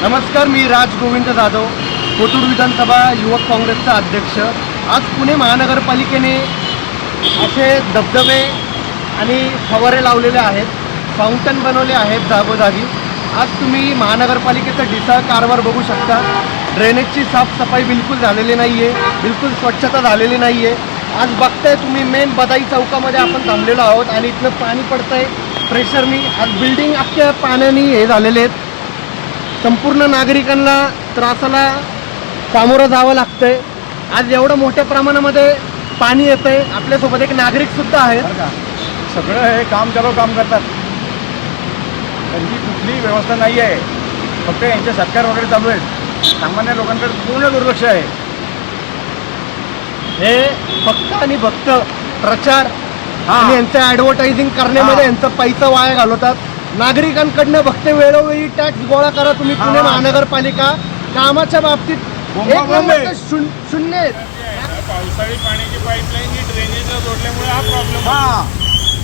नमस्कार मी राज गोविंद जाधव कोथरूड विधानसभा युवक काँग्रेसचा अध्यक्ष. आज पुणे महानगरपालिकेने असे धबधबे आणि फवारे लावलेले आहेत फाउंटन बनवले आहेत जागोजागी. आज तुम्ही महानगरपालिकेचा ढिसाळ कारभार बघू शकता. ड्रेनेजची साफसफाई बिलकुल झालेली नाही आहे बिलकुल स्वच्छता झालेली नाही आहे आज बघताय तुम्ही मेन बदाई चौकामध्ये आपण थांबलेलो आहोत आणि इथलं पाणी पडतंय प्रेशरनी. आज बिल्डिंग अख्ख्या पाण्याने हे झालेले आहेत. संपूर्ण नागरिकांना त्रासाला सामोरं जावं लागतंय. आज एवढं मोठ्या प्रमाणामध्ये पाणी येतंय. आपल्यासोबत एक नागरिक सुद्धा का? सगळं हे काम चालू काम करतात. त्यांची कुठलीही व्यवस्था नाही आहे फक्त यांचे सत्कार वगैरे चालू आहेत. सामान्य लोकांकडे पूर्ण दुर्लक्ष आहे. हे फक्त आणि फक्त प्रचार हा. आणि यांचं ऍडव्हर्टायझिंग करण्यामध्ये. यांचा पैसा वाया घालवतात. नागरिकांकडनं फक्त वेळोवेळी टॅक्स गोळा करा तुम्ही. पुणे महानगरपालिका. कामाच्या बाबतीत एक नंबर शून्य आहेत. पावसाळी पाण्याची पाईपलाईन ही ड्रेनेजला जोडल्यामुळे हा प्रॉब्लेम हा.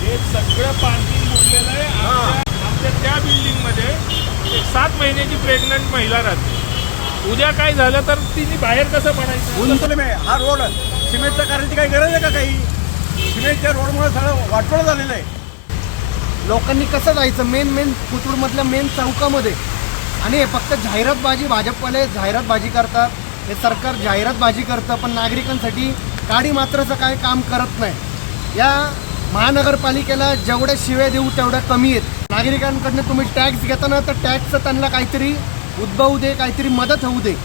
हे सगळं पार्किंग बुडलेलं आहे. आमच्या त्या बिल्डिंगमध्ये एक सात महिन्याची प्रेग्नंट महिला राहते. उद्या काय झालं तर तिने बाहेर कसं पडायचं? हा रोड सिमेंटचा करायची काही गरज आहे का काही? सिमेंटच्या रोडमुळे सगळं वाटोळ झालेलं आहे. लोकांनी कसं जायचं? मेन मेन मधल्या मेन चौकामध्ये. आणि हे फक्त जाहिरातबाजी भाजपवाले जाहिरातबाजी करतात. हे सरकार जाहिरातबाजी करतं पण नागरिकांसाठी काडी मात्राचं काय काम करत नाही. या महानगरपालिकेला जेवढ्या शिव्या देऊ तेवढ्या कमी आहेत. नागरिकांकडनं तुम्ही टॅक्स घेताना तर टॅक्सचं त्यांना काहीतरी उद्भवू दे काहीतरी मदत होऊ दे.